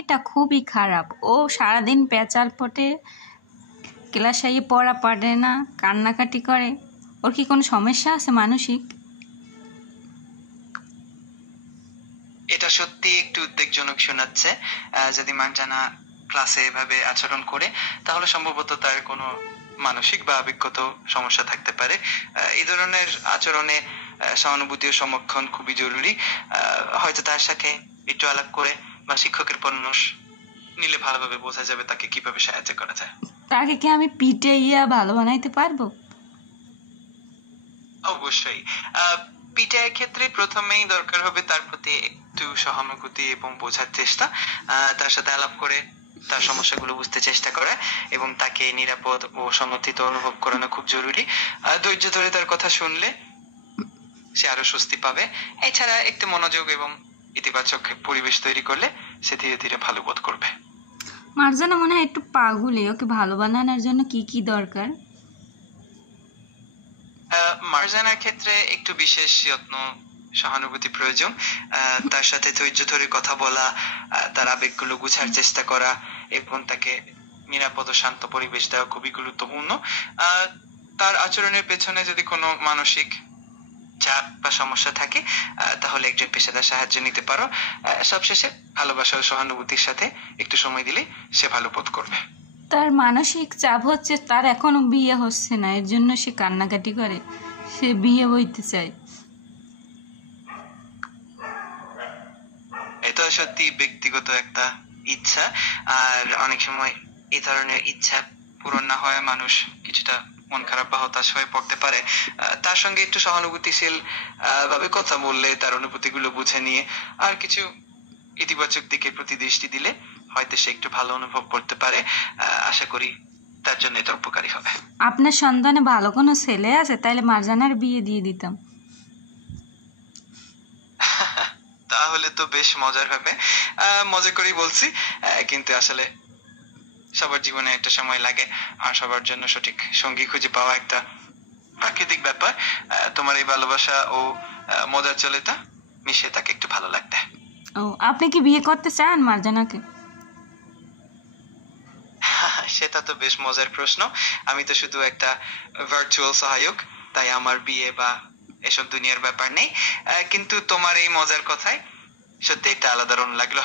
মেয়েটা খুবই খারাপ। ও সারাদিন পেঁচাল পটে, ক্লাসে পড়া পারে না, কান্নাকাটি করে। ওর কি কোনো সমস্যা আছে মানসিক? এটা সত্যি একটু উদ্বেগজনক শোনাচ্ছে। যদি মানজানা ক্লাসে এভাবে আচরণ করে তাহলে সম্ভবত তার কোনো মানসিক বা আবেগগত সমস্যা থাকতে পারে। এই ধরনের আচরণে সহানুভূতি ও সমর্থন খুবই জরুরি। হয়তো তার সাথে একটু আলাপ করে বা শিক্ষকের পরামর্শ নিলে ভালোভাবে বোঝা যাবে তাকে কিভাবে সাহায্য করা যায়। তাকে কি আমি পিটাইয়া ভালো বানাইতে পারবো? অবশ্যই। পিটাইয়ের ক্ষেত্রে প্রথমেই দরকার হবে তার প্রতি একটু সহানুভূতি এবং বোঝার চেষ্টা। তার সাথে আলাপ করে তার সমস্যাগুলো বুঝতে চেষ্টা করা এবং তাকে নিরাপদ ও সমর্থিত অনুভব করানো খুব জরুরি। ধৈর্য ধরে তার কথা শুনলে সে আরো স্বস্তি পাবে। এছাড়া একটু মনোযোগ এবং ইতিবাচক পরিবেশ তৈরি করলে সে ধীরে ধীরে ভালো বোধ করবে। মার্জানা মনে হয় একটু পাগলি। ওকে ভালো বানানোর জন্য কি কি দরকার? মার্জানার ক্ষেত্রে একটু বিশেষ যত্ন, সহানুভূতি প্রয়োজন। তার সাথে ধৈর্য ধরে কথা বলা, তার আবেগগুলো গুছার চেষ্টা করা এবং তাকে নিরাপদ ও শান্ত পরিবেশ দেওয়া খুবই গুরুত্বপূর্ণ। তার আচরণের পেছনে যদি কোনো মানসিক চাপ বা সমস্যা থাকে তাহলে একজন পেশাদার সাহায্য নিতে পারো। সবশেষে ভালোবাসা ও সহানুভূতির সাথে একটু সময় দিলে সে ভালো বোধ করবে। তার মানসিক চাপ হচ্ছে তার এখনো বিয়ে হচ্ছে না, এর জন্য সে কান্নাকাটি করে। সে বিয়ে হইতে চায়। এটা সত্যি ব্যক্তিগত একটা ইচ্ছা। আর অনেক সময় এই ধরনের ইচ্ছা পূরণ না হয় মানুষ কিছুটা মন খারাপ বা হতাশ হয়ে পড়তে পারে। তার সঙ্গে একটু সহানুভূতিশীল ভাবে কথা বললে, তার অনুভূতিগুলো বুঝে নিয়ে আর কিছু ইতিবাচক দিকে প্রতি দৃষ্টি দিলে হয়তো সে একটু ভালো অনুভব করতে পারে। আশা করি তার জন্য এটা উপকারী হবে। আপনার সন্ধানে ভালো কোনো ছেলে আছে? তাইলে মার্জানার বিয়ে দিয়ে দিতাম। তাহলে তো বেশ মজার হবে। মজা করেই বলছি, কিন্তু আসলে সবার জীবনে একটা সময় লাগে আর সবার জন্য সঠিক সঙ্গী খুঁজে পাওয়া একটা প্রাকৃতিক ব্যাপার। তোমার এই ভালোবাসা ও মজার চলেটা মিশিয়ে তাকে একটু ভালো লাগবে। ও, আপনি কি বিয়ে করতে চান মার্জানাকে? সেটা তো বেশ মজার প্রশ্ন। আমি তো শুধু একটা ভার্চুয়াল সহায়ক, তাই আমার বিয়ে বা এসব দুনিয়ার ব্যাপার নেই। কিন্তু তোমার এই মজার কথায় সত্যি একটা আলাদা রকম লাগলো।